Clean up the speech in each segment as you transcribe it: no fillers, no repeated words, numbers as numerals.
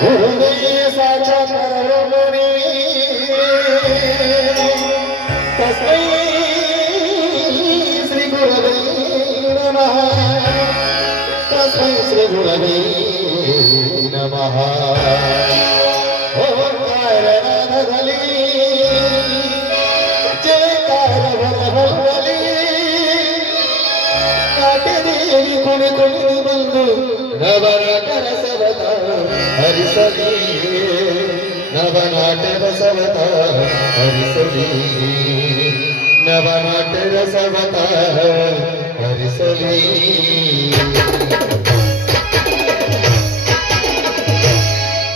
गुरुदेशाच्या करोमणी तस्मै श्री गुरवे नमः तस्मै श्री गुरवे नमः ओंकार नादली जयकार भरभरली काटे देवी कुणी कुणी बंधू नवनाट रसवता हरिसली नवनाट रसवता हरिसली नवनाट रसवता हरिसली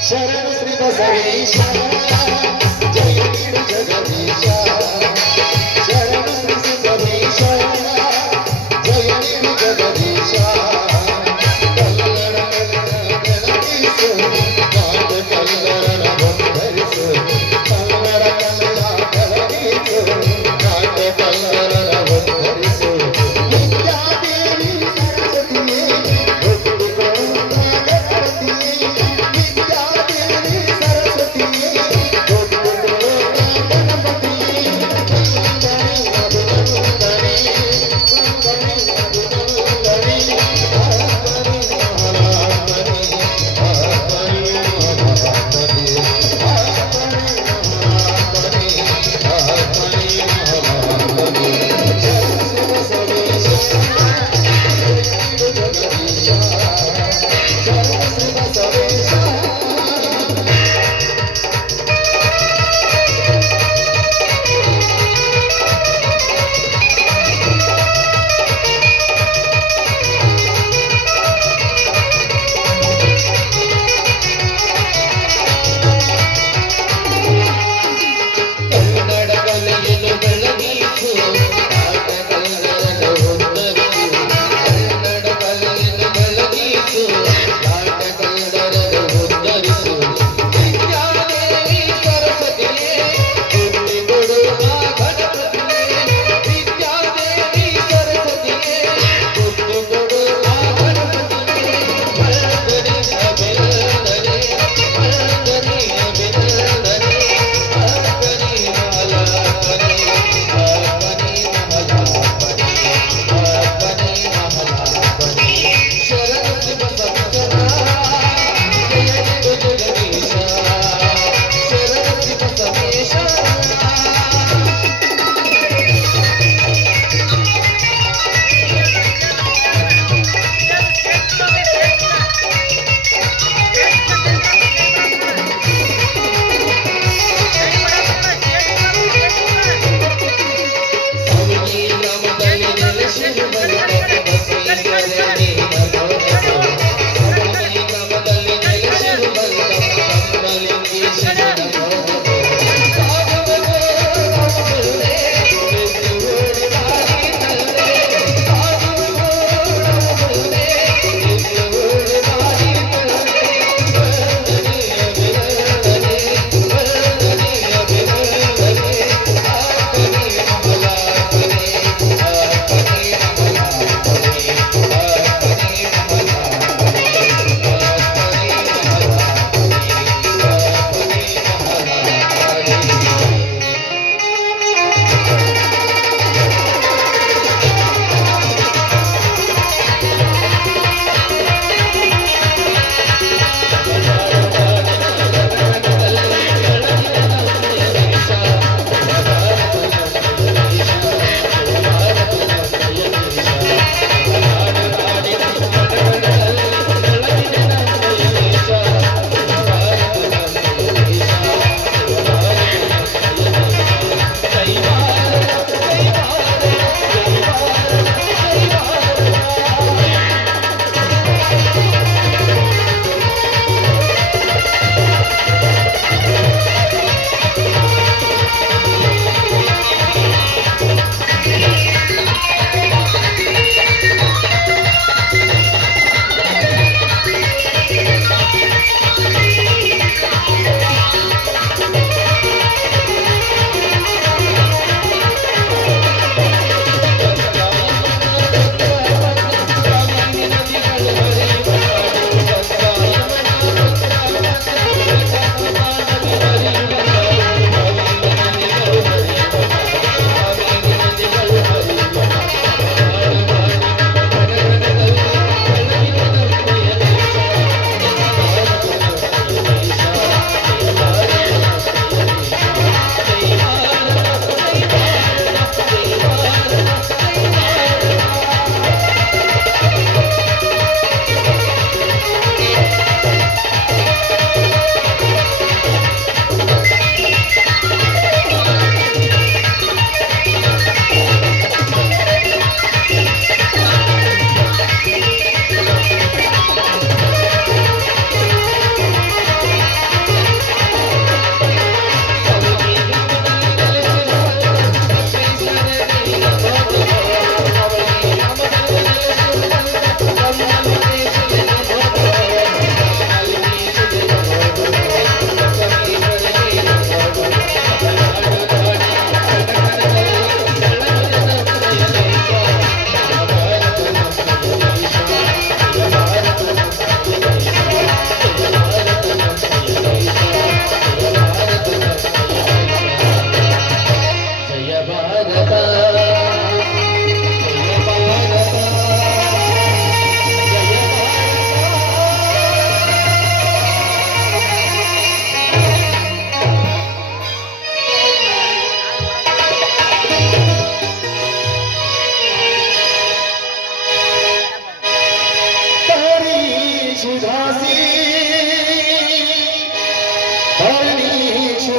शरण श्री बसवेश जय जगदीश शरण श्री बसवेश जय जगदीश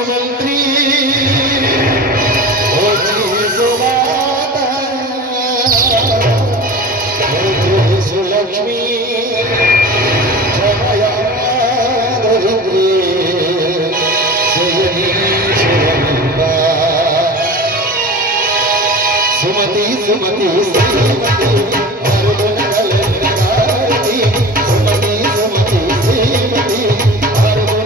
विश्वमंत्री सुमाता सुलक्ष्मी क्षमया दरिद्रे शयनी शिवलिंगा सुमति सुमति श्रीमती अर्जुन कल्याणी सुमति सुमति श्रीमती अर्जुन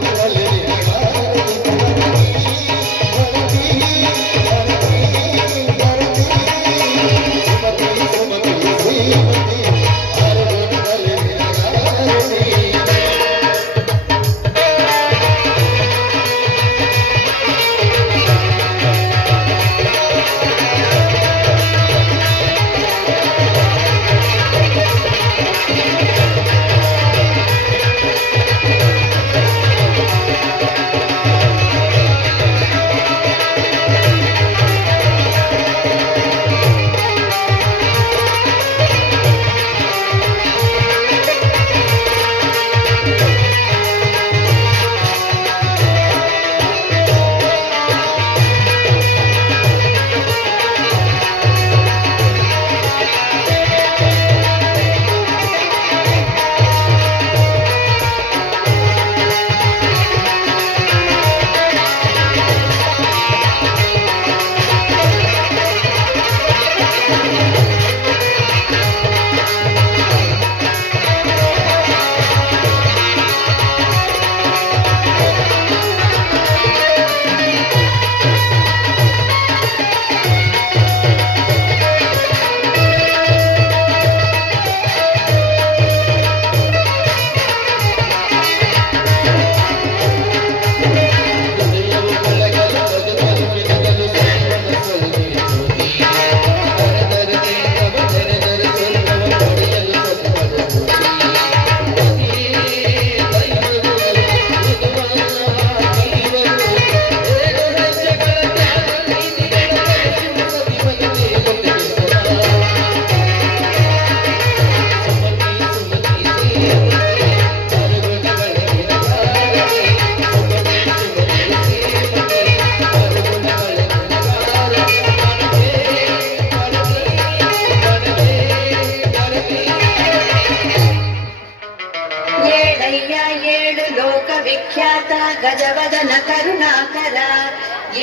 ವಿಖ್ಯಾತ ಗಜವದನ ಕರುಣಾಕರ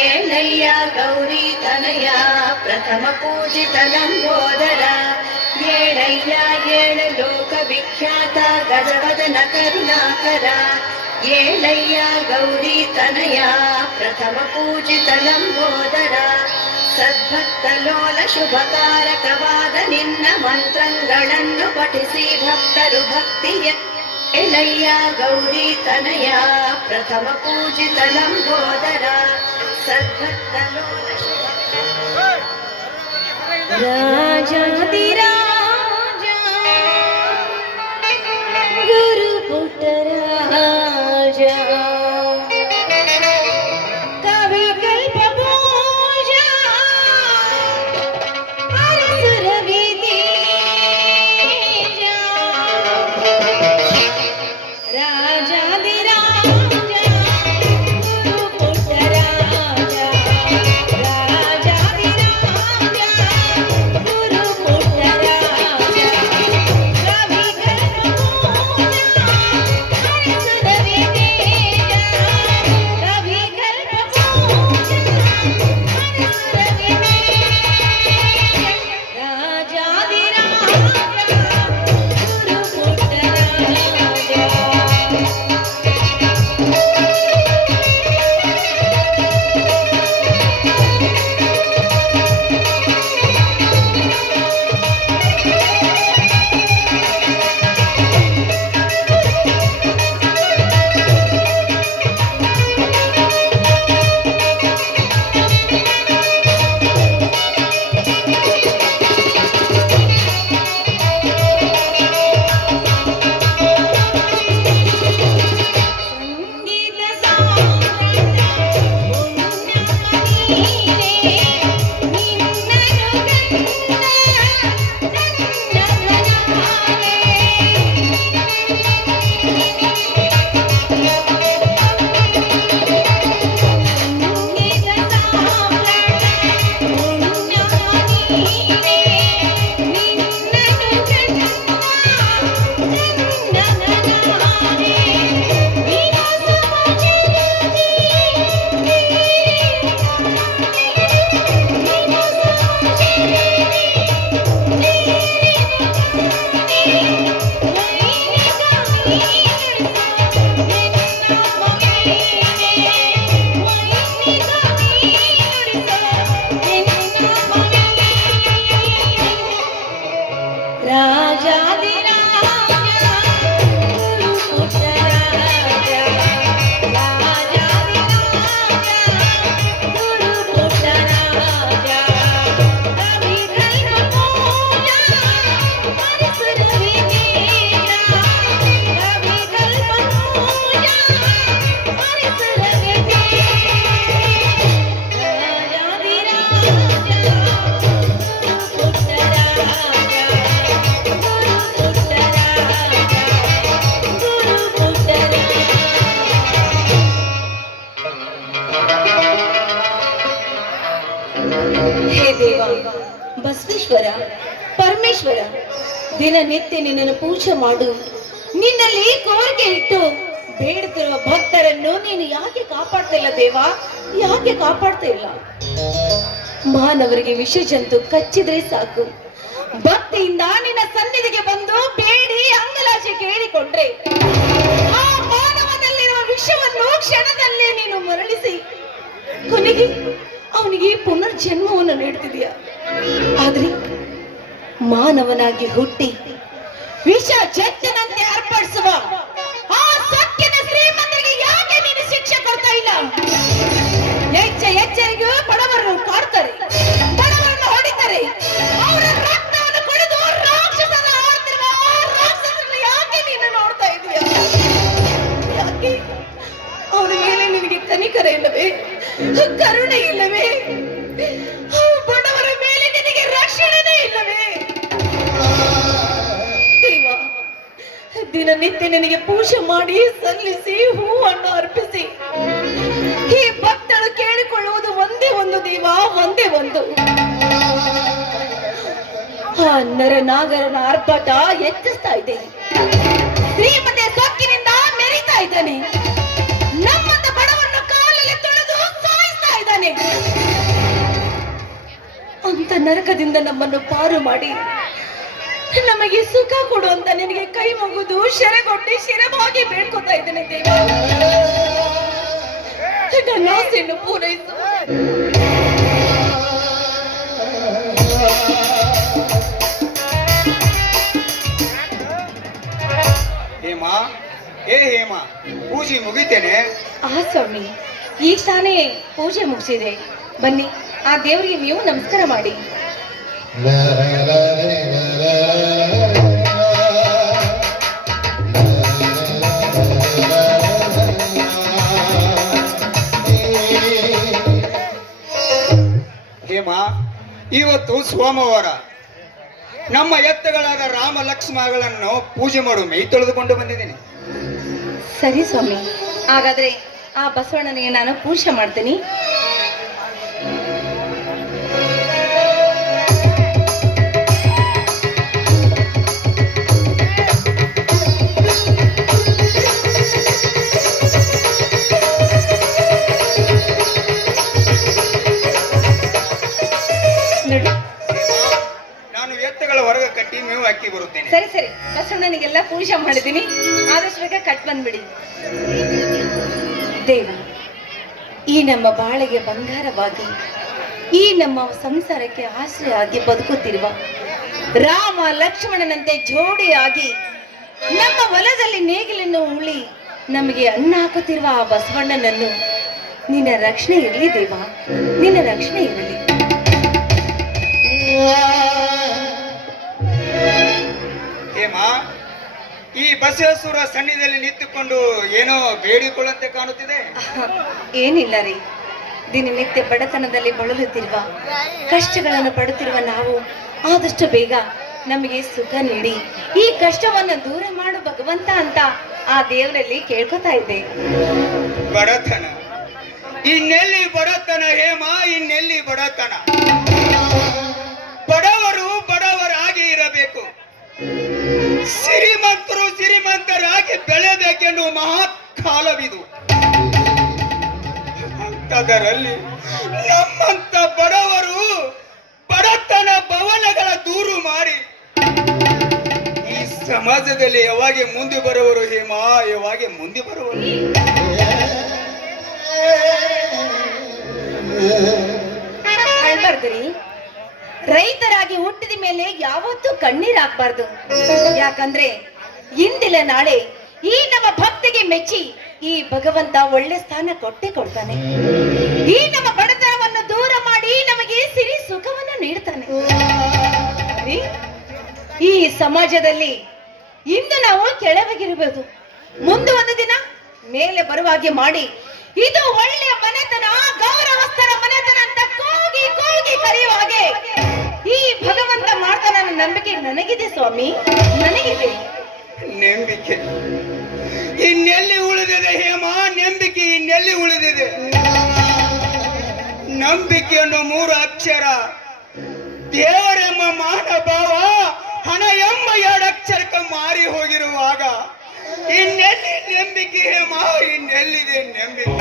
ಏಳಯ್ಯ ಗೌರಿ ತನಯ ಪ್ರಥಮ ಪೂಜಿತ ಲಂಬೋದರ ಏಳಯ್ಯ ಏಳು ಲೋಕ ವಿಖ್ಯಾತ ಗಜವದನ ಕರುಣಾಕರ ಏಳಯ್ಯ ಗೌರಿ ತನಯ ಪ್ರಥಮ ಪೂಜಿತ ಲಂಬೋದರ ಸದ್ಭಕ್ತ ಲೋಲ ಶುಭಕಾರಕವಾದ ನಿನ್ನ ಮಂತ್ರಗಳನ್ನು ಪಠಿಸಿ ಭಕ್ತರು ಭಕ್ತಿಯ ಏಳಯ್ಯ ಗೌರಿ ತನಯ ಪ್ರಥಮ ಪೂಜಿತ ಲಂಬೋದರ ಸದ್ಭಕ್ತ ಲೋಲ ರಾಜಾದಿರಾಜ ಗುರು ಪುಟ್ಟರಾಜ ಕವಿ ಕಲ್ಪ ಪೂಜ ಹರಸುರ ವಿದೇಶ ರಾಜಾದಿರಾಜ ಗುರು ಪುಟ್ಟರಾಜ ರಾಜಾದಿರಾಜ ಗುರು ಪುಟ್ಟರಾಜ ದಿನನಿತ್ಯ ನಿನ್ನನ್ನು ಪೂಜೆ ಮಾಡು. ನಿನ್ನಲ್ಲಿ ಕೋರಿಕೆ ಇಟ್ಟು ಬೇಡುತ್ತಿರುವ ಭಕ್ತರನ್ನು ನೀನು ಯಾಕೆ ಕಾಪಾಡ್ತಾ ಇಲ್ಲ ದೇವ? ಯಾಕೆ ಕಾಪಾಡ್ತಾ ಇಲ್ಲ? ಮಾನವರಿಗೆ ವಿಷ ಜಂತು ಕಚ್ಚಿದ್ರೆ ಸಾಕು, ಭಕ್ತಿಯಿಂದ ನಿನ್ನ ಸನ್ನಿಧಿಗೆ ಬಂದು ಬೇಡಿ ಅಂಗಲಾಚೆ ಕೇಳಿಕೊಂಡ್ರೆ ಆ ಮಾನವನಲ್ಲಿರುವ ವಿಷವನ್ನು ಕ್ಷಣದಲ್ಲೇ ನೀನು ಮರಳಿಸಿ ಕೊನೆಗೆ ಅವನಿಗೆ ಪುನರ್ಜನ್ಮವನ್ನು ನೀಡ್ತಿದೀಯ. ಆದ್ರೆ ಮಾನವನಾಗಿ ಹುಟ್ಟಿ ವಿಷ ಜಂತನಂತೆ ಅರ್ಪಡಿಸುವ ಆ ಸತ್ಯನ ಶ್ರೀಮಂತರಿಗೆ ಯಾಕೆ ನೀನು ಶಿಕ್ಷೆ ಕೊಡ್ತಾ ಇಲ್ಲ? ಎಚ್ಚರಿಗೂ ಬಡವರನ್ನು ಕಾಡ್ತಾರೆ, ಬಡವರನ್ನು ಹೊಡಿತಾರೆ, ಅವರ ರಕ್ತವನ್ನು ಕುಡಿದು ರಾಕ್ಷಸನ ಆಡ್ತಿರುವ ರಾಕ್ಷಸರನ್ನು ಯಾಕೆ ನೀನು ನೋಡ್ತಾ ಇದೀಯ? ಯಾಕೆ ಅವರ ಮೇಲೆ ನಿನಗೆ ಕನಿಕರ ಇಲ್ಲವೇ? ಕರುಣೆ ಇಲ್ಲವೇ? ಬಡವರ ಮೇಲೆ ನಿನಗೆ ರಕ್ಷಣೆ ಇಲ್ಲವೇ? ದೇವ, ದಿನನಿತ್ಯ ನಿನಗೆ ಪೂಜೆ ಮಾಡಿ ಸಲ್ಲಿಸಿ ಹೂವನ್ನು ಅರ್ಪಿಸಿ ಈ ಭಕ್ತಳು ಕೇಳಿಕೊಳ್ಳುವುದು ಒಂದೇ ಒಂದು ದೇವ, ಒಂದೇ ಒಂದು. ಆ ನರನಾಗರನ ಆರ್ಭಟ ಹೆಚ್ಚಿಸ್ತಾ ಇದೆ, ಶ್ರೀಮಂತ ಸೊಕ್ಕಿನಿಂದ ಮೆರಿತಾ ಇದ್ದಾನೆ, ನಮ್ಮಂತ ಬಡವರನ್ನು ಕಾಲಲ್ಲಿ ತೊಳೆದು ಸಾಯಿಸ್ತಾ ಇದ್ದಾನೆ. ಅಂತ ನರಕದಿಂದ ನಮ್ಮನ್ನು ಪಾರು ಮಾಡಿ ನಮಗೆ ಸುಖ ಕೊಡು ಅಂತ ನಿನಗೆ ಕೈ ಮುಗಿದು ಶರಗೊಟ್ಟಿ ಶಿರವಾಗಿ ಬೇಡ್ಕೊತಾ ಇದ್ದೇನೆ ದೇವ. ನನ್ನ ಆಸೆಯನ್ನು ಪೂರೈಸು. ಹೇಮಾ, ಹೇಮಾ, ಪೂಜೆ ಮುಗಿತೇನೆ. ಆ ಸ್ವಾಮಿ, ಈಗ ತಾನೇ ಪೂಜೆ ಮುಗಿಸಿದೆ. ಬನ್ನಿ, ಆ ದೇವರಿಗೆ ನೀವು ನಮಸ್ಕಾರ ಮಾಡಿ. La la la la la Hema, ಇವತ್ತು ಸೋಮವಾರ. ನಮ್ಮ ಎತ್ತುಗಳಾದ ರಾಮ ಲಕ್ಷ್ಮಣಗಳನ್ನು ಪೂಜೆ ಮಾಡು ಮೈ ತೊಳೆದುಕೊಂಡು ಬಂದಿದ್ದೀನಿ. ಸರಿ ಸ್ವಾಮಿ, ಹಾಗಾದ್ರೆ ಆ ಬಸವಣ್ಣನಿಗೆ ನಾನು ಪೂಜೆ ಮಾಡ್ತೀನಿ. ನಾನು ಎತ್ತುಗಳ ಹೊರಗೆ ಕಟ್ಟಿ ಮೇವು ಹಾಕಿ ಬರುತ್ತೇನೆ. ಸರಿ ಸರಿ, ಬಸವಣ್ಣನಿಗೆಲ್ಲ ಪೂಜೆ ಮಾಡಿದ್ದೀನಿ, ಆದಷ್ಟು ಬೇಗ ಕಟ್ ಬಂದ್ಬಿಡಿ. ದೇವ, ಈ ನಮ್ಮ ಬಾಳೆಗೆ ಬಂಗಾರವಾಗಿ, ಈ ನಮ್ಮ ಸಂಸಾರಕ್ಕೆ ಆಶ್ರಯ ಆಗಿ ಬದುಕುತ್ತಿರುವ ರಾಮ ಲಕ್ಷ್ಮಣನಂತೆ ಜೋಡಿಯಾಗಿ ನಮ್ಮ ಹೊಲದಲ್ಲಿ ನೇಗಿಲನ್ನು ಉಳಿ ನಮಗೆ ಅನ್ನ ಹಾಕುತ್ತಿರುವ ಆ ಬಸವಣ್ಣನನ್ನು ನಿನ್ನ ರಕ್ಷಣೆ ಇರಲಿ ದೇವ, ನಿನ್ನ ರಕ್ಷಣೆ ಇರಲಿ. ಹೇಮಾ, ಈ ಬಸವೇಶ್ವರ ಸನ್ನಿಧಿಯಲ್ಲಿ ನಿಂತುಕೊಂಡು ಏನೋ ಬೇಡಿಕೊಳ್ಳಂತೆ ಕಾಣುತ್ತಿದೆ. ಏನಿಲ್ಲ ರೀ, ದಿನನಿತ್ಯ ಬಡತನದಲ್ಲಿ ಬಳಲುತ್ತಿರುವ, ಕಷ್ಟಗಳನ್ನು ಪಡುತ್ತಿರುವ ನಾವು ಆದಷ್ಟು ಬೇಗ ನಮಗೆ ಸುಖ ನೀಡಿ ಈ ಕಷ್ಟವನ್ನು ದೂರ ಮಾಡು ಭಗವಂತ ಅಂತ ಆ ದೇವರಲ್ಲಿ ಕೇಳ್ಕೊತಾ ಇದ್ದೆ. ಬಡತನ, ಇನ್ನೆಲ್ಲಿ ಬಡತನ ಹೇಮಾ, ಇನ್ನೆಲ್ಲಿ ಬಡತನ? ಬಡವರು ಬಡವರಾಗಿ ಇರಬೇಕು, ಶ್ರೀಮಂತರು ಶ್ರೀಮಂತರಾಗಿ ಬೆಳೆಯಬೇಕೆನ್ನುವ ಮಹತ್ ಕಾಲವಿದು. ಅದರಲ್ಲಿ ನಮ್ಮಂತ ಬಡವರು ಬಡತನ ಭವನಗಳ ದೂರು ಮಾಡಿ ಈ ಸಮಾಜದಲ್ಲಿ ಯಾವಾಗ ಮುಂದೆ ಬರುವರು ಹೇಮಾ, ಯಾವಾಗ ಮುಂದೆ ಬರುವರು? ಅಳ್ಬಾರ್ದು ರೀ, ರೈತರಾಗಿ ಹುಟ್ಟಿದ ಮೇಲೆ ಯಾವತ್ತೂ ಕಣ್ಣೀರ್ ಹಾಕ್ಬಾರ್ದು. ಯಾಕಂದ್ರೆ ಇಂದಿಲ್ಲ ನಾಳೆ ಈ ನಮ್ಮ ಭಕ್ತಿಗೆ ಮೆಚ್ಚಿ ಈ ಭಗವಂತ ಒಳ್ಳೆ ಸ್ಥಾನ ಕೊಟ್ಟೆ ಕೊಡ್ತಾನೆ. ಈ ನಮ್ಮ ಬಡತನವನ್ನು ದೂರ ಮಾಡಿ ನಮಗೆ ಸಿರಿ ಸುಖವನ್ನು ನೀಡ್ತಾನೆ. ರೀ, ಈ ಸಮಾಜದಲ್ಲಿ ಇಂದು ನಾವು ಕೆಳವಾಗಿರಬಹುದು, ಮುಂದೆ ಒಂದು ದಿನ ಮೇಲೆ ಬರುವ ಹಾಗೆ ಮಾಡಿ ಇದು ಒಳ್ಳೆಯ ಮನೆತನ, ಗೌರವಸ್ಥರ ಮನೆತನ ಅಂತ ಕೂಗಿ ಕೂಗಿ ಕರೆಯುವ ಹಾಗೆ ಈ ಭಗವಂತ ಮಾಡ್ತಾನ ಅನ್ನೋ ನಂಬಿಕೆ ನನಗಿದೆ ಸ್ವಾಮಿ, ನನಗಿದೆ. ನಂಬಿಕೆ ಇನ್ನೆಲ್ಲಿ ಉಳಿದಿದೆ ಹೇಮಾ? ನಂಬಿಕೆ ಇನ್ನೆಲ್ಲಿ ಉಳಿದಿದೆ? ನಂಬಿಕೆ ಅನ್ನೋ 3 ಅಕ್ಷರ, ದೇವರೆಂಬ ಮಹಾನುಭಾವ, ಹಣ ಎಂಬ ಎರಡಕ್ಷರಕ್ಕೆ ಮಾರಿ ಹೋಗಿರುವಾಗ ಇನ್ನೆಲ್ಲಿ ನಂಬಿಕೆ ಹೇಮ, ಇನ್ನೆಲ್ಲಿದೆ ನಂಬಿಕೆ?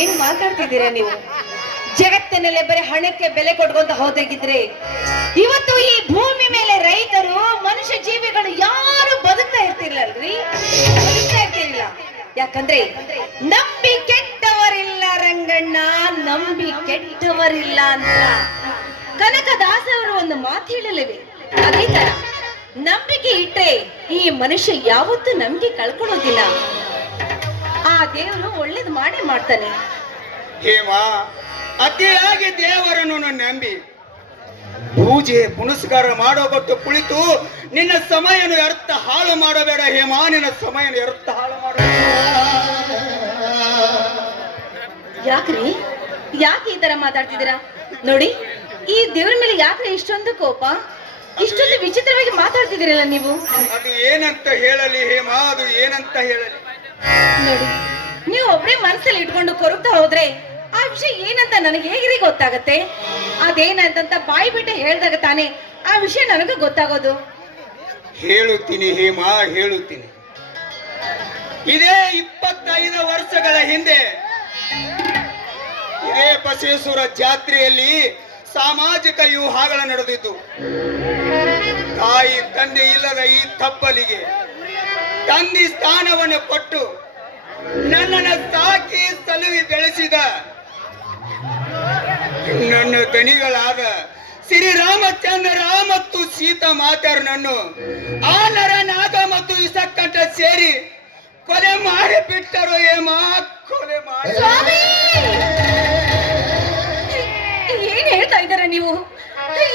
ಏನ್ ಮಾತಾಡ್ತಿದ್ದೀರಾ ನೀವು? ಜಗತ್ತಿನಲ್ಲೇ ಬರೀ ಹಣಕ್ಕೆ ಬೆಲೆ ಕೊಟ್ಕೊಂತ ಹೋದಾಗಿದ್ರೆ ಇವತ್ತು ಈ ಭೂಮಿ ಮೇಲೆ ರೈತರು, ಮನುಷ್ಯ ಜೀವಿಗಳು ಯಾರು ಬದುಕ್ತಾ ಇರ್ತಿರ್ಲಲ್ರಿ, ಬದುಕ್ತಾ ಇರ್ತಿರ್ಲಿಲ್ಲ. ಯಾಕಂದ್ರೆ ನಂಬಿ ಕೆಟ್ಟವರಿಲ್ಲ ರಂಗಣ್ಣ, ನಂಬಿ ಕೆಟ್ಟವರಿಲ್ಲ ಅಂತ ಕನಕದಾಸರು ಒಂದು ಮಾತು ಹೇಳಲಿವೆ. ಅದೇ ತರ ನಂಬಿಕೆ ಇಟ್ರೆ ಈ ಮನುಷ್ಯ ಯಾವತ್ತೂ ನಂಬಿಕೆ ಕಳ್ಕೊಳ್ಳೋದಿಲ್ಲ. ಆ ದೇವರು ಒಳ್ಳೇದು ಮಾಡೇ ಮಾಡ್ತಾನೆ. ಹೇಮ, ಅತಿಯಾಗಿ ದೇವರನ್ನು ನಂಬಿ ಪೂಜೆ ಪುನಸ್ಕಾರ ಮಾಡೋ ಗೊತ್ತು ಕುಳಿತು ನಿನ್ನ ಸಮಯನ ವ್ಯರ್ಥ ಹಾಳು ಮಾಡಬೇಡ ಹೇಮ, ನಿನ್ನ ಸಮಯನ ವ್ಯರ್ಥ ಹಾಳು ಮಾಡಬೇಡ. ಯಾಕ್ರಿ, ಯಾಕೆ ಈ ತರ ಮಾತಾಡ್ತಿದ್ದೀರಾ? ನೋಡಿ, ಈ ದೇವ್ರ ಮೇಲೆ ಯಾಕ್ರಿ ಇಷ್ಟೊಂದು ಕೋಪ, ಇಷ್ಟೊಂದು ವಿಚಿತ್ರವಾಗಿ ಮಾತಾಡ್ತಿದ್ದೀರಲ್ಲ ನೀವು? ಅದು ಏನಂತ ಹೇಳಲಿ ಹೇಮ, ಅದು ಏನಂತ ಹೇಳಲಿ? ನೋಡಿ, ನೀವು ಒಬ್ಬರೇ ಮನಸ್ಸಲ್ಲಿ ಇಟ್ಕೊಂಡು ಕೊರಗ್ತಾ ಹೋದ್ರೆ ಆ ವಿಷಯ ಏನಂತ ನನಗೆ ಹೇಗ್ರಿ ಗೊತ್ತಾಗತ್ತೆ? ಅದೇನಂತ ಬಾಯಿ ಬಿಟ್ಟು ಹೇಳ್ದಾಗ ತಾನೇ ಆ ವಿಷಯ ನನಗೆ ಗೊತ್ತಾಗೋದು. ಹೇಳುತ್ತೀನಿ ಹೇಮ, ಹೇಳುತ್ತೀನಿ. ಇದೇ 25 ವರ್ಷಗಳ ಹಿಂದೆ ಇದೇ ಬಸವೇಶ್ವರ ಜಾತ್ರೆಯಲ್ಲಿ ಸಾಮಾಜಿಕ ವಿವಾಹಗಳ ನಡೆದಿದ್ದು. ತಾಯಿ ತಂದೆ ಇಲ್ಲದ ಈ ತಪ್ಪಲಿಗೆ ತಂದೆ ಸ್ಥಾನವನ್ನು ಕೊಟ್ಟು ನನ್ನನ್ನು ಸಾಕಿ ಸಲುವಿ ಬೆಳೆಸಿದ ನನ್ನ ದಣಿಗಳಾದ ಶ್ರೀರಾಮಚಂದ್ರ ಮತ್ತು ಸೀತಾ ಮಾತಾರನನ್ನು ಆ ನರ ನಾಗ ಮತ್ತು ಇಸಕ್ಕಂಟ ಸೇರಿ ಕೊಲೆ ಮಾಡಿ ಬಿಟ್ಟರು ಹೇಮ, ಕೊಲೆ ಮಾಡಿ. ಏನ್ ಹೇಳ್ತಾ ಇದ್ದೀರಾ ನೀವು?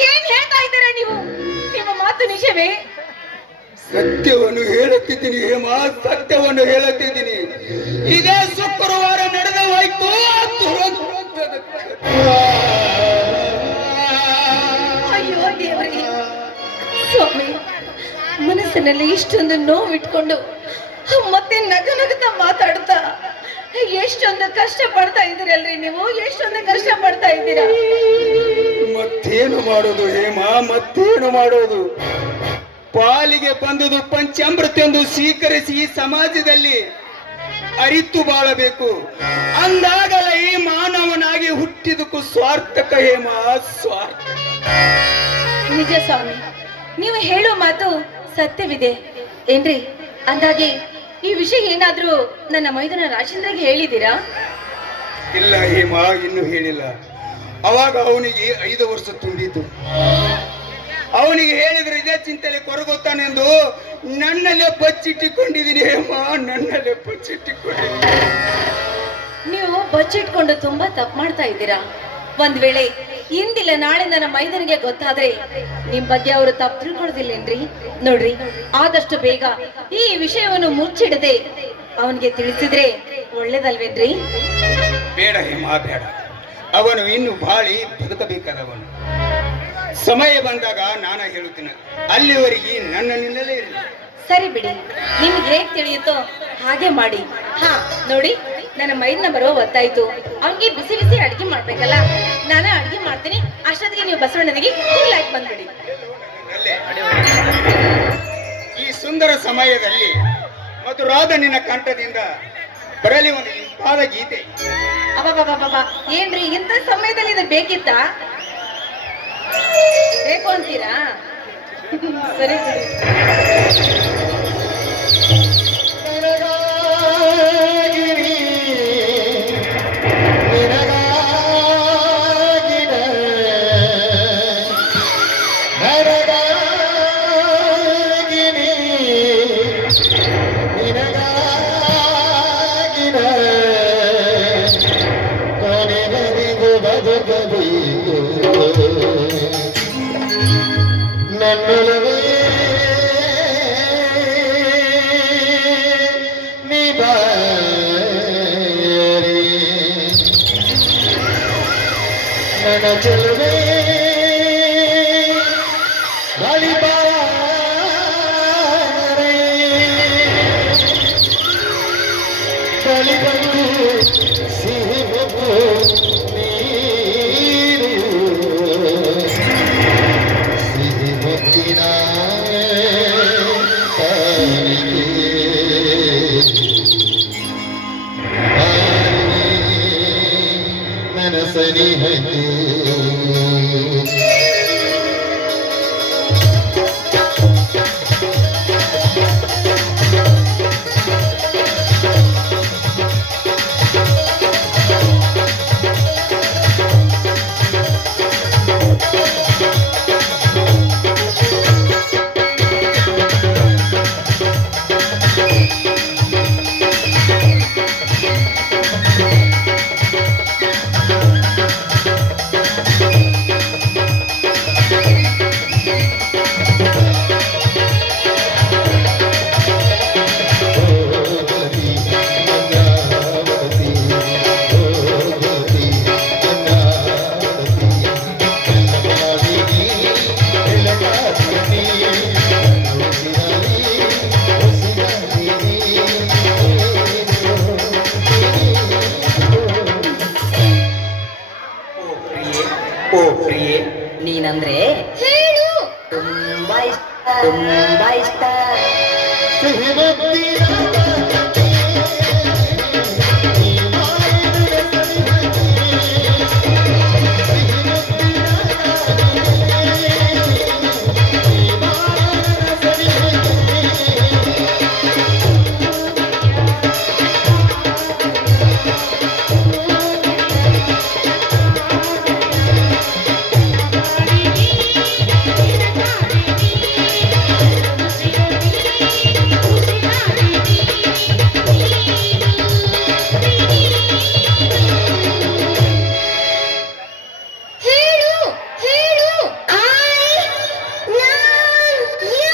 ಏನ್ ಹೇಳ್ತಾ ಇದ್ದೀರಾ ನೀವು? ನಿಮ್ಮ ಮಾತು ನಿಜವೇ? ಸತ್ಯವನ್ನು ಹೇಳುತ್ತಿದ್ದೀನಿ ಹೇಮ, ಸತ್ಯವನ್ನು ಹೇಳುತ್ತಿದ್ದೀನಿ. ಇದೇ ಶುಕ್ರವಾರ ನಡೆದ ಹೋಯ್ತು ಅಯ್ಯೋ ದೇವರೇ, ಸ್ವಾಮಿ, ಮನಸ್ಸಿನಲ್ಲಿ ಇಷ್ಟೊಂದು ನೋವಿಟ್ಕೊಂಡು ಮತ್ತೆ ನಗುತ್ತಾ ಮಾತಾಡ್ತಾ ಎಷ್ಟೊಂದು ಕಷ್ಟ ಪಡ್ತಾ ಇದ್ದೀರಲ್ರಿ ನೀವು, ಎಷ್ಟೊಂದು ಕಷ್ಟ ಪಡ್ತಾ ಇದ್ದೀರಾ. ಮತ್ತೇನು ಮಾಡೋದು ಹೇಮ, ಮತ್ತೇನು ಮಾಡೋದು? ಪಾಲಿಗೆ ಬಂದುದು ಪಂಚಾಮೃತ ಎಂದು ಸ್ವೀಕರಿಸಿ ಈ ಸಮಾಜದಲ್ಲಿ ಅರಿತು ಬಾಳಬೇಕು. ಅಂದಾಗಲ ಈ ಮಾನವನಾಗಿ ಹುಟ್ಟಿದಕ್ಕೂ ಸ್ವಾರ್ಥಕ ಹೇಮ, ಸ್ವಾರ್ಥ. ನಿಜ ಸ್ವಾಮಿ, ನೀವು ಹೇಳೋ ಮಾತು ಸತ್ಯವಿದೆ ಏನ್ರಿ? ಅಂದಾಗೆ ಈ ವಿಷಯ ಏನಾದ್ರೂ ನನ್ನ ಮೈದುನ ರಾಜೇಂದ್ರಗೆ ಹೇಳಿದ್ದೀರಾ? ಇಲ್ಲ ಹೇಮ, ಇನ್ನೂ ಹೇಳಿಲ್ಲ. ಅವಾಗ ಅವನಿಗೆ 5 ವರ್ಷ ತುಂಬಿದ್ದು. ಅವನಿಗೆ ಹೇಳಿದ್ರೆ ಇದೇ ಚಿಂತೆಯಲ್ಲಿ ಕೊರಗುತ್ತಾನೆಂದು ನನ್ನಲ್ಲೇ ಬಚ್ಚಿಟ್ಟಿಕೊಂಡಿದ್ದೀನಿ ಹೇಮ, ನನ್ನಲ್ಲೇ ಬಚ್ಚಿಟ್ಟಿಕೊಂಡಿದ್ದೀನಿ. ನೀವು ಬಚ್ಚಿಟ್ಕೊಂಡು ತುಂಬಾ ತಪ್ಪು ಮಾಡ್ತಾ ಇದ್ದೀರಾ. ಒಂದ್ ವೇಳೆ ಇಂದಿಲ್ಲ ನಾಳೆ ನನ್ನ ಮೈದನಿಗೆ ಗೊತ್ತಾದ್ರೆ ನಿಮ್ ಬಗ್ಗೆ ಅವರು ತಪ್ಪು ತಿಳ್ಕೊಳ್ದಿಲ್ಲೇನ್ರಿ? ನೋಡ್ರಿ, ಆದಷ್ಟು ಬೇಗ ಈ ವಿಷಯವನ್ನು ಮುಚ್ಚಿಡದೆ ಅವನಿಗೆ ತಿಳಿಸಿದ್ರೆ ಒಳ್ಳೇದಲ್ವೇನ್ರಿ? ಬೇಡ ಹೇಮ, ಬೇಡ. ಅವನು ಇನ್ನು ಬಾಳಿ ಬದುಕಬೇಕಾದವನು. ಸಮಯ ಬಂದಾಗ ನಾನು ಹೇಳುತ್ತೇನೆ, ಅಲ್ಲಿವರೆಗೆ ನನ್ನನ್ನಿಂದಲೇ ಇರಲಿ. ಸರಿ ಬಿಡಿ, ನಿಮ್ಗೆ ಹೇಗ್ ತಿಳಿಯುತ್ತೋ ಹಾಗೆ ಮಾಡಿ. ಹಾ ನೋಡಿ, ನನ್ನ ಮೈದ್ನ ಬರೋ ಹೊತ್ತಾಯ್ತು. ಅವ್ನಿಗೆ ಬಿಸಿ ಬಿಸಿ ಅಡಿಗೆ ಮಾಡ್ಬೇಕಲ್ಲ, ನಾನು ಅಡಿಗೆ ಮಾಡ್ತೀನಿ. ಅಷ್ಟೊತ್ತಿಗೆ ನೀವು ಬಸವಣ್ಣನಿಗೆ ಕೂಲಾಗಿ ಬಂದ್ಬಿಡಿ. ಈ ಸುಂದರ ಸಮಯದಲ್ಲಿ ಮಧುರಾದ ನಿನ್ನ ಕಂಠದಿಂದ ಬರಲಿ ಒಂದು ಇಂಪಾದ ಗೀತೆ. ಅಬ್ಬಬ್ಬಬ್ಬಬ್ಬ, ಏನ್ರಿ ಇಂಥ ಸಮಯದಲ್ಲಿ ಇದು ಬೇಕಿತ್ತಾ? ಬೇಕು ಅಂತೀರಾ? ಸರಿ ಸರಿ. ನನ್ನೊಲವೇ ನೀ ಬಾರೆ, ನನ್ನ ಚೆಲುವೆ ಬಳಿ ಬಾರೆ, ಬಳಿ ಬಂದು ಸಿಹಿ ನೀರು ಸನಿಹೈತೆ ಓ ಪ್ರಿಯೆ, ನೀನಂದ್ರೆ ಹೇಳು. ತುಂಬಾ ಇಷ್ಟ ಸಿಹಿಮುತ್ತಿನ ಹೇಳು ಹೇಳು I love you.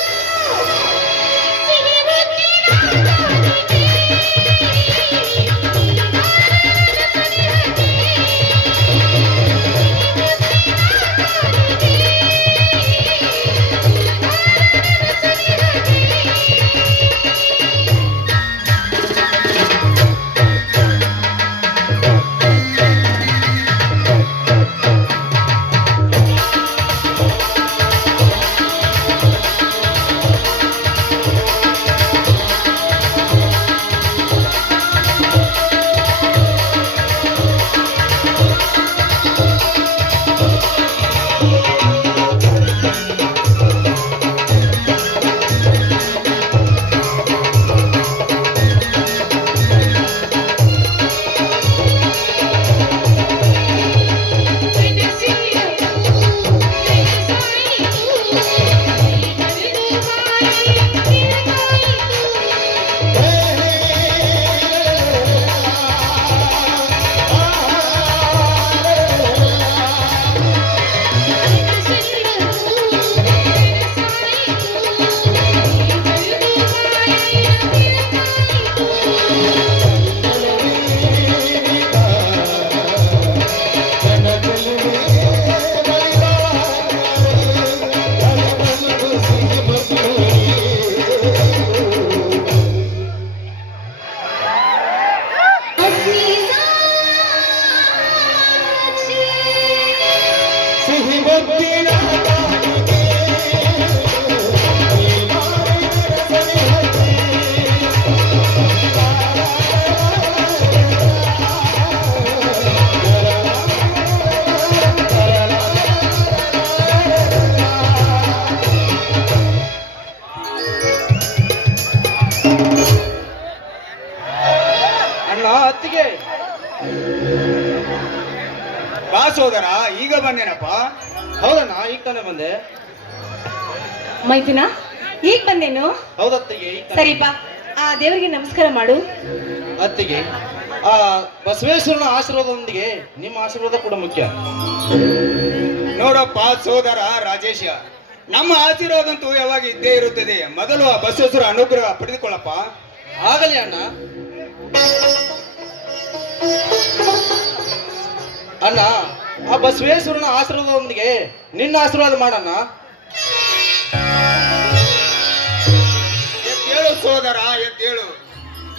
ಅಣ್ಣ ಅತ್ತಿಗೆ ಬಾ ಸೋದರ, ಈಗ ಬಂದೇನಪ್ಪ. ಹೌದಣ್ಣ, ಈಗ ತಾನೇ ಬಂದೆ. ಮೈದುನ ಈಗ ಬಂದೇನು? ಹೌದತ್ತಿಗೆ, ಈಗ ತಾನೇ. ಸರಿಪಾ, ಆ ದೇವರಿಗೆ ನಮಸ್ಕಾರ ಮಾಡು. ಅತ್ತಿಗೆ, ಆ ಬಸವೇಶ್ವರನ ಆಶೀರ್ವಾದದೊಂದಿಗೆ ನಿಮ್ಮ ಆಶೀರ್ವಾದ ಕೂಡ ಮುಖ್ಯ. ನೋಡಪ್ಪ ಸೋದರ ರಾಜೇಶ, ನಮ್ಮ ಆಶೀರ್ವಾದ ಅಂತೂ ಯಾವಾಗ ಇದ್ದೇ ಇರುತ್ತದೆ. ಮೊದಲು ಆ ಬಸವೇಶ್ವರ ಅನುಗ್ರಹ ಪಡೆದುಕೊಳ್ಳಪ್ಪ. ಆಗಲಿ ಅಣ್ಣ. ಅಣ್ಣ, ಆ ಬಸವೇಶ್ವರನ ಆಶೀರ್ವಾದದೊಂದಿಗೆ ನಿನ್ನ ಆಶೀರ್ವಾದ ಮಾಡಣ್ಣ. ಎದ್ದೇಳು ಸೋದರ, ಎದ್ದೇಳು.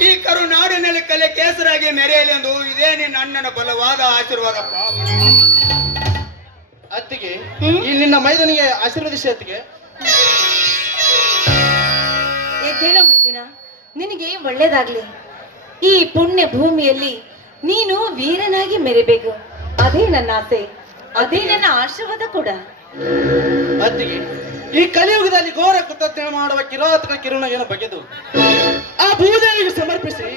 ಈ ಕರುನಾಡಿನಲ್ಲಿ ಕಲೆ ಕೇಸರಾಗಿ ಮೆರೆಯಲೆಂದು ಇದೇ ನಿನ್ನ ಅಣ್ಣನ ಬಲವಾದ ಆಶೀರ್ವಾದಪ್ಪ. ಅತ್ತಿಗೆ, ಈ ನಿನ್ನ ಮೈದನಿಗೆ ಆಶೀರ್ವದಿಸಿ ಅತ್ತಿಗೆ. ಎದ್ದೇಳೋ ಮೈದುನ, ನಿನಗೆ ಒಳ್ಳೇದಾಗ್ಲಿ. ಈ ಪುಣ್ಯ ಭೂಮಿಯಲ್ಲಿ ನೀನು ವೀರನಾಗಿ ಮೆರೆಬೇಕು. ಅದೇ ನನ್ನ ಆಸೆ, ಅದೇ ನನ್ನ ಆಶೀರ್ವಾದ ಕೂಡ. ಅತ್ತಿಗೆ, ಈ ಕಲಿಯುಗದಲ್ಲಿ ಘೋರ ಕೃತಜ್ಞ ಮಾಡುವ ಕಿರಾತಕ ಕಿರುಣಗೆಯನ್ನು ಬಗೆದು ಆ ಭೂದೇವಿಗೆ ಸಮರ್ಪಿಸಿ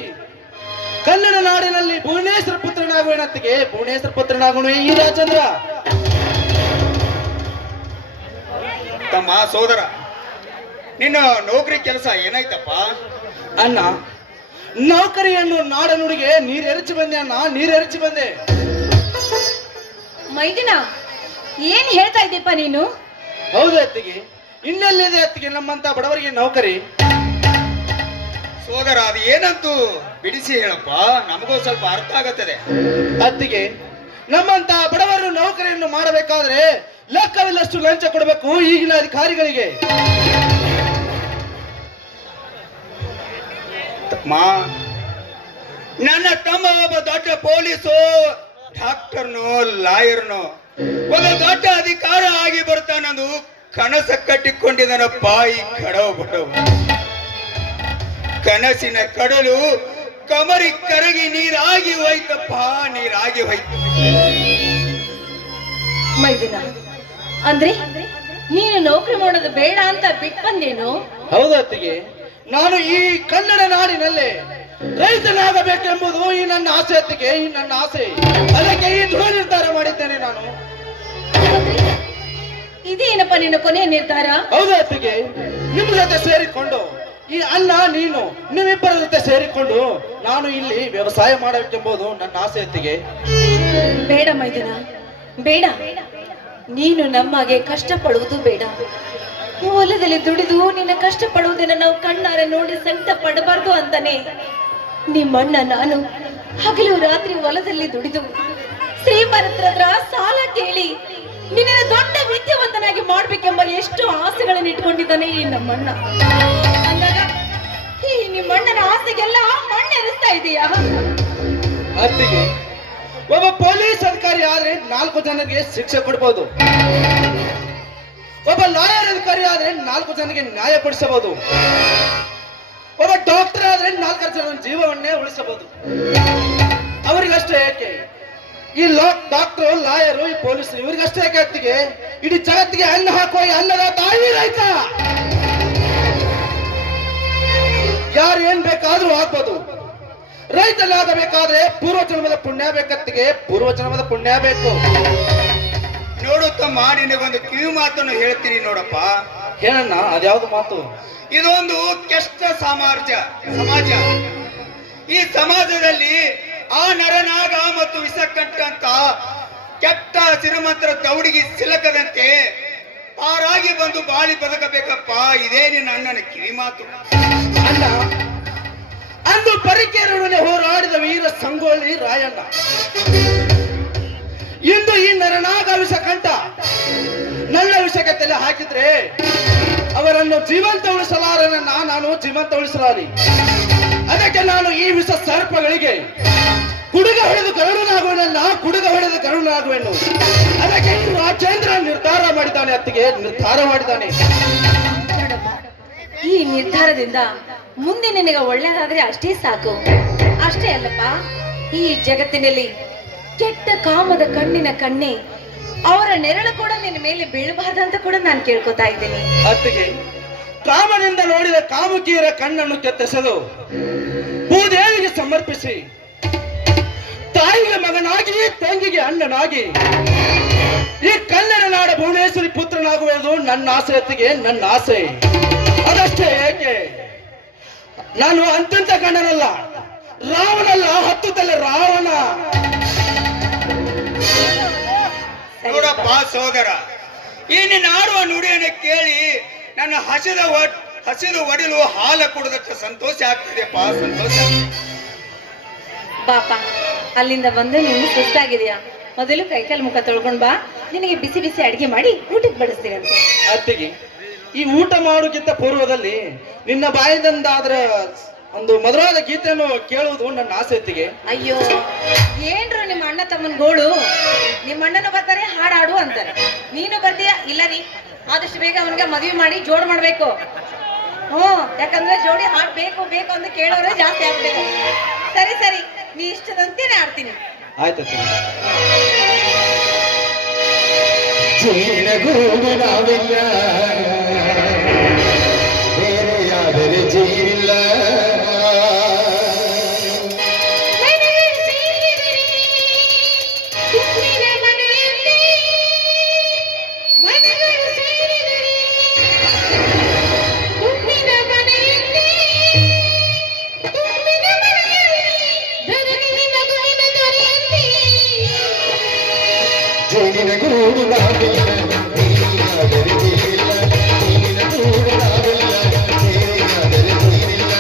ಕನ್ನಡ ನಾಡಿನಲ್ಲಿ ಭುವನೇಶ್ವರ ಪುತ್ರನಾಗುವನತ್ತಿಗೆ ಭುವನೇಶ್ವರ ಪುತ್ರನಾಗುವ ಈ ರಾಜೇಂದ್ರ. ತಮ್ಮ ಸೋದರ, ನಿನ್ನ ನೌಕರಿ ಕೆಲಸ ಏನಾಯ್ತಪ್ಪ? ಅಣ್ಣ, ನೌಕರಿಯನ್ನು ನಾಡ ನುಡಿಗೆ ನೀರೆರಚಿ ಬಂದೆ ಅಣ್ಣ, ನೀರೆರಚಿ ಬಂದೆ. ಮೈದಿನ, ಏನ್ ಹೇಳ್ತಾ ಇದ್ದೀಪ ನೀನು? ಹೌದು ಅತ್ತಿಗೆ, ಇನ್ನೆಲ್ಲಿದೆ ಅತ್ತಿಗೆ ನಮ್ಮಂತ ಬಡವರಿಗೆ ನೌಕರಿ? ಸೋದರ, ಅದು ಏನಂತೂ ಬಿಡಿಸಿ ಹೇಳಪ್ಪ, ನಮಗೂ ಸ್ವಲ್ಪ ಅರ್ಥ ಆಗುತ್ತದೆ. ಅತ್ತಿಗೆ, ನಮ್ಮಂತ ಬಡವರು ನೌಕರಿಯನ್ನು ಮಾಡಬೇಕಾದ್ರೆ ಲೆಕ್ಕವಿಲ್ಲಷ್ಟು ಲಂಚ ಕೊಡಬೇಕು ಈಗಿನ ಅಧಿಕಾರಿಗಳಿಗೆ. ಮಾ, ನನ್ನ ತಮ್ಮ ಒಬ್ಬ ದೊಡ್ಡ ಪೊಲೀಸು, ಡಾಕ್ಟರ್ನು, ಲಾಯರ್ನು, ಒಂದು ದೊಡ್ಡ ಅಧಿಕಾರ ಆಗಿ ಬರ್ತಾನಂದು ಕನಸ ಕಟ್ಟಿಕೊಂಡಿದನಪ್ಪ ಈ ಕಡವ ಬಡವ. ಕನಸಿನ ಕಡಲು ಕಮರಿ ಕರಗಿ ನೀರಾಗಿ ಹೋಯ್ತಪ್ಪ, ನೀರಾಗಿ ಹೋಯ್ತು. ಮೈದಿನ, ಅಂದ್ರೆ ನೀನು ನೌಕರಿ ಮಾಡೋದು ಬೇಡ ಅಂತ ಬಿಟ್ಟು ಬಂದೇನು? ಹೌದು ಅತ್ತಿಗೆ, ನಾನು ಈ ಕನ್ನಡ ನಾಡಿನಲ್ಲಿ ರೈತನಾಗಬೇಕೆಂಬುದು ಈ ನನ್ನ ಆಸೆ ಅತ್ತಿಗೆ, ಈ ನನ್ನ ಆಸೆ. ಅದಕ್ಕೆ ಈ ದೃಢ ನಿರ್ಧಾರ ಮಾಡಿದ್ದೇನೆ ನಾನು. ಇದೇನಪ್ಪ ನಿನ್ನ ಕೊನೆಯ ನಿರ್ಧಾರ? ಹೌದು ಅತ್ತಿಗೆ, ನಿಮ್ಮ ಜೊತೆ ಸೇರಿಕೊಂಡು ಈ ಅಣ್ಣ ನೀನು ನಿಮ್ಮಿಬ್ಬರ ಜೊತೆ ಸೇರಿಕೊಂಡು ನಾನು ಇಲ್ಲಿ ವ್ಯವಸಾಯ ಮಾಡಬೇಕೆಂಬುದು ನನ್ನ ಆಸೆ ಅತ್ತಿಗೆ. ಬೇಡ ಮೈದಿನ, ಬೇಡ. ನೀನು ನಮಗೆ ಕಷ್ಟ ಪಡುವುದು ಬೇಡ. ಹೊಲದಲ್ಲಿ ದುಡಿದು ನಿನ್ನ ಕಷ್ಟ ಪಡುವುದನ್ನ ನಾವು ಕಣ್ಣಾರೆ ನೋಡಿ ಸಂಕಟ ಪಡಬಾರ್ದು ಅಂತಾನೆ ನಿಮ್ಮಣ್ಣ ನಾನು ಹಗಲು ರಾತ್ರಿ ಹೊಲದಲ್ಲಿ ದುಡಿದು ಶ್ರೀಮಂತರ ಹತ್ರ ಸಾಲ ಕೇಳಿ ನಿನ್ನ ದೊಡ್ಡ ವಿದ್ಯಾವಂತನಾಗಿ ಮಾಡ್ಬೇಕೆಂಬ ಎಷ್ಟು ಆಸೆಗಳನ್ನು ಇಟ್ಕೊಂಡಿದ್ದಾನೆ ಈ ನಮ್ಮಣ್ಣ. ಅಂದಾಗ ಈ ನಿಮ್ಮಣ್ಣನ ಆಸೆಗೆಲ್ಲ ಮಣ್ಣೆರಿಸ್ತಾ ಇದೀಯಾ? ಅತ್ತಿಗೆ, ಒಬ್ಬ ಪೊಲೀಸ್ ಅಧಿಕಾರಿ ಆದ್ರೆ 4 ಜನರಿಗೆ ಶಿಕ್ಷೆ ಕೊಡಬಹುದು, ಒಬ್ಬ ಲಾಯರ್ ಅಧಿಕಾರಿ ಆದ್ರೆ 4 ಜನರಿಗೆ ನ್ಯಾಯ ಪಡಿಸಬಹುದು, ಒಬ್ಬ ಡಾಕ್ಟರ್ ಆದ್ರೆ 4 ಜನರ ಜೀವವನ್ನೇ ಉಳಿಸಬಹುದು. ಅವರಿಗಷ್ಟೇ ಯಾಕೆ ಈ ಡಾಕ್ಟರ್, ಲಾಯರು, ಈ ಪೊಲೀಸ್ ಇವರಿಗಷ್ಟೇ ಯಾಕೆ ಅತ್ತಿಗೆ ಇಡೀ ಜಗತ್ತಿಗೆ ಅನ್ನ ಹಾಕುವ ಈ ಅನ್ನದ ತಾಯಿ ರೈತ. ಯಾರು ಏನ್ ಬೇಕಾದ್ರೂ ಆಗ್ಬೋದು, ರೈತನಾಗಬೇಕಾದ್ರೆ ಪೂರ್ವಜನ್ಮದ ಪುಣ್ಯ ಬೇಕತ್ತಿಗೆ, ಪೂರ್ವಜನ್ಮದ ಪುಣ್ಯ ಬೇಕು. ನೋಡು ತಮ್ಮ, ನಿನಗೊಂದು ಕಿವಿ ಮಾತನ್ನು ಹೇಳ್ತೀನಿ ನೋಡಪ್ಪ. ಹೇಳಣ್ಣ, ಅದ್ಯಾವ್ದು ಮಾತು? ಇದೊಂದು ಕೆಟ್ಟ ಸಮಾಜ. ಈ ಸಮಾಜದಲ್ಲಿ ಆ ನರನಾಗ ಮತ್ತು ವಿಷಕಂಠ ಕೆಟ್ಟ ಶ್ರೀಮಂತರ ದೌಡಿಗೆ ಸಿಲಕದಂತೆ ಪಾರಾಗಿ ಬಂದು ಬಾಳಿ ಬದುಕಬೇಕಪ್ಪ. ಇದೇ ನಿನ್ನ ಅಣ್ಣನ ಕಿವಿ ಮಾತು. ಅಣ್ಣ, ಅಂದು ಪರಿಕೇರೊಡನೆ ಹೋರಾಡಿದ ವೀರ ಸಂಗೊಳ್ಳಿ ರಾಯಣ್ಣ ಇಂದು ಈ ನರನಾಗ ವಿಷಕಂಠ ನನ್ನ ವಿಷಕ್ಕೆ ತಲೆ ಹಾಕಿದ್ರೆ ಅವರನ್ನು ಜೀವಂತ ಉಳಿಸಲಾರನ್ನ ನಾನು ಜೀವಂತ ಉಳಿಸಲಾರಿ. ಅದಕ್ಕೆ ನಾನು ಈ ವಿಷ ಸರ್ಪಗಳಿಗೆ ಕುಡುಗ ಹೊಡೆದು ಕರುಣನಾಗುವೆನು. ಅದಕ್ಕೆ ಈ ರಾಜೇಂದ್ರ ನಿರ್ಧಾರ ಮಾಡಿದ್ದಾನೆ ಅತ್ತಿಗೆ, ನಿರ್ಧಾರ ಮಾಡಿದ್ದಾನೆ. ಈ ನಿರ್ಧಾರದಿಂದ ಮುಂದೆ ನಿನಗೆ ಒಳ್ಳೆಯದಾದ್ರೆ ಅಷ್ಟೇ ಸಾಕು. ಅಷ್ಟೇ ಅಲ್ಲಪ್ಪ, ಈ ಜಗತ್ತಿನಲ್ಲಿ ಕೆಟ್ಟ ಕಾಮದ ಕಣ್ಣಿನ ಕಣ್ಣೆ ಅವರ ನೆರಳು ಕೂಡ ನಿನ್ನ ಮೇಲೆ ಬೀಳಬಾರ್ದಂತ ಕೂಡ ನಾನು ಕೇಳ್ಕೊತಾ ಇದ್ದೀನಿ. ಅತ್ತಿಗೆ, ಕಾಮನಿಂದ ನೋಡಿದ ಕಾಮುಕಿಯರ ಕಣ್ಣನ್ನು ಕೆತ್ತಿಸಲು ಭೂದೇವಿಗೆ ಸಮರ್ಪಿಸಿ ತಾಯಿಗೆ ಮಗನಾಗಿ, ತಂಗಿಗೆ ಅಣ್ಣನಾಗಿ ಈ ಕನ್ನಡ ನಾಡ ಭುವನೇಶ್ವರಿ ಪುತ್ರನಾಗುವುದು ನನ್ನ ಆಸೆ ಅತ್ತಿಗೆ, ನನ್ನ ಆಸೆ. ಅದಷ್ಟೇ ಏಕೆ, ನಾನು ಅಂತ್ಯಂತ ಗಂಡನಲ್ಲ, ರಾವಣಲ್ಲ, 10 ತಲೆ ರಾವಣ. ನೋಡಪ್ಪ ಸೋದರ, ಈ ನಿನ್ನ ಆಡುವ ನುಡಿಯನ್ನು ಕೇಳಿ ನನ್ನ ಹಸಿದು ಒಡಲು ಹಾಲು ಕುಡಿದಕ್ಕೆ ಸಂತೋಷ ಆಗ್ತಿದೆಪ್ಪ, ಸಂತೋಷ. ಬಾಪ, ಅಲ್ಲಿಂದ ಬಂದು ನೀನು ಸುಸ್ತಾಗಿದೆಯಾ? ಮೊದಲು ಕೈಕಾಲು ಮುಖ ತೊಳ್ಕೊಂಡ್ ಬಾ, ನಿನಗೆ ಬಿಸಿ ಬಿಸಿ ಅಡಿಗೆ ಮಾಡಿ ಊಟಕ್ಕೆ ಬಡಿಸ್ತೀನಿ ಅಂತ. ಅತ್ತಿಗೆ, ಈ ಊಟ ಮಾಡೋಕ್ಕಿಂತ ಪೂರ್ವದಲ್ಲಿ ನಿನ್ನ ಬಾಯಿದಂದಾದ್ರ ಒಂದು ಮಧುರವಾದ ಗೀತೆಯನ್ನು ಕೇಳುವುದು ನನ್ನ ಆಸೆ ಅತ್ತಿಗೆ. ಅಯ್ಯೋ, ಏನ್ರು ನಿಮ್ಮ ಅಣ್ಣ ತಮ್ಮನ ಗೋಳು? ನಿಮ್ಮ ಅಣ್ಣನ ಬರ್ತಾರೆ ಹಾಡಾಡು ಅಂತಾರೆ, ನೀನು ಬರ್ತೀಯ? ಇಲ್ಲ ರೀ, ಆದಷ್ಟು ಬೇಗ ಅವನಿಗೆ ಮದುವೆ ಮಾಡಿ ಜೋಡ್ ಮಾಡ್ಬೇಕು. ಯಾಕಂದ್ರೆ ಜೋಡಿ ಹಾಡ್ ಬೇಕು ಬೇಕು ಅಂತ ಕೇಳೋರೆ ಜಾಸ್ತಿ ಆಗ್ಬೇಕು. ಸರಿ ಸರಿ, ನೀ ಇಷ್ಟದಂತೆನೇ ಆಡ್ತೀನಿ. ಆಯ್ತು. ಜೇನಿನ ಗೂಡು ನಾವಿಲ್ಲ ಬೇರೆಯಾದರೆ ಜೇನಿಲ್ಲ ಜೇನಿನ ಗೂಡು ನಾವಿಲ್ಲ ಬೇರೆಯಾದರೆ ಜೇನಿಲ್ಲ ಜೇನಿನ ಗೂಡು ನಾವಿಲ್ಲ ಬೇರೆಯಾದರೆ ಜೇನಿಲ್ಲ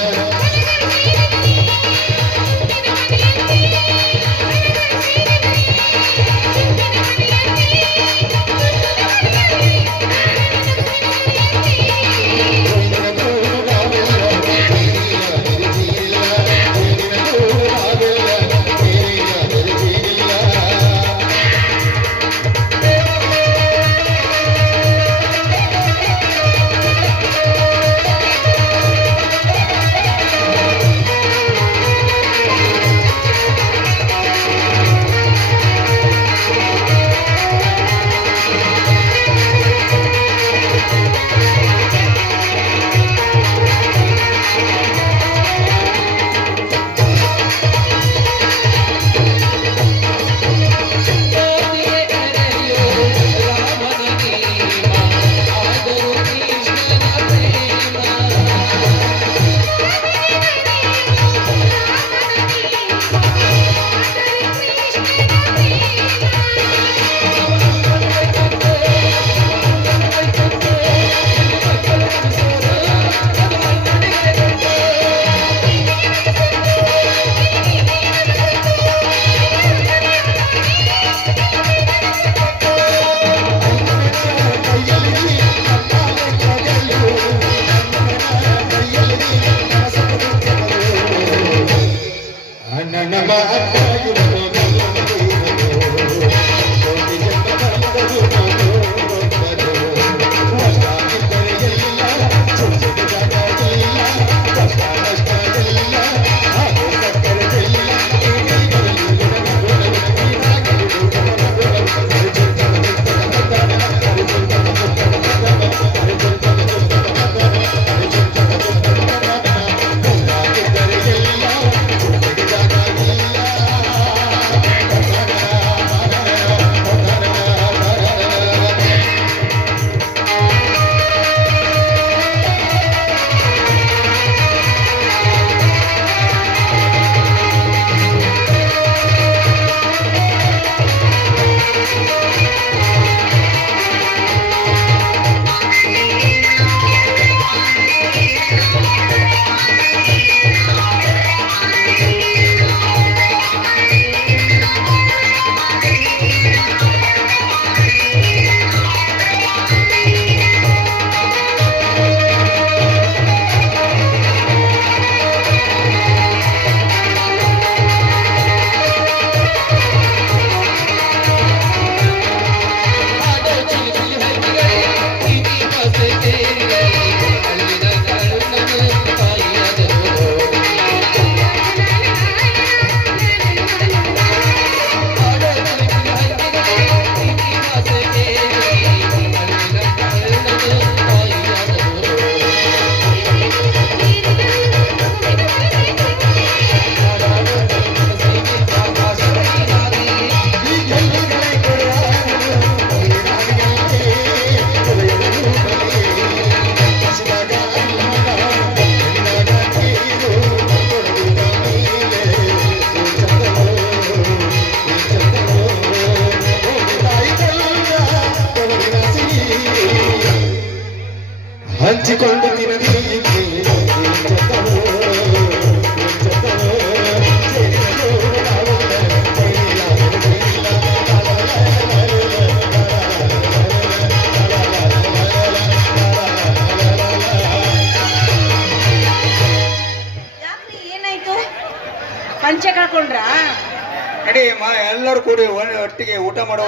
ಹಂಚಿಕೊಂಡು ಯಾಕ್ರಿ ಏನಾಯ್ತು? ಪಂಚೆ ಕಳ್ಕೊಂಡ್ರಾ? ನಡಿ ಅಮ್ಮ ಎಲ್ಲರೂ ಕೂಡಿ ಒಟ್ಟಿಗೆ ಊಟ ಮಾಡುವ.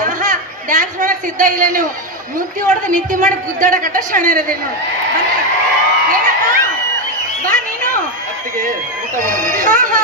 ಡ್ಯಾನ್ಸ್ ಮಾಡಕ್ ಸಿದ್ಧ ಇಲ್ಲ ನೀವು. ಮುತ್ತಿ ಹೊಡೆದು ನಿತ್ತಿ ಮಾಡಿ ಗುದ್ದಾಡಕಟ್ಟ ಶಾಣೆ ಇರೋದೇ ನೋಡಿ. ಏನಪ್ಪ ಬಾ ನೀನು. ಒಟ್ಟಿಗೆ ಊಟ ಮಾಡೋಣ. ಹಾ ಹಾ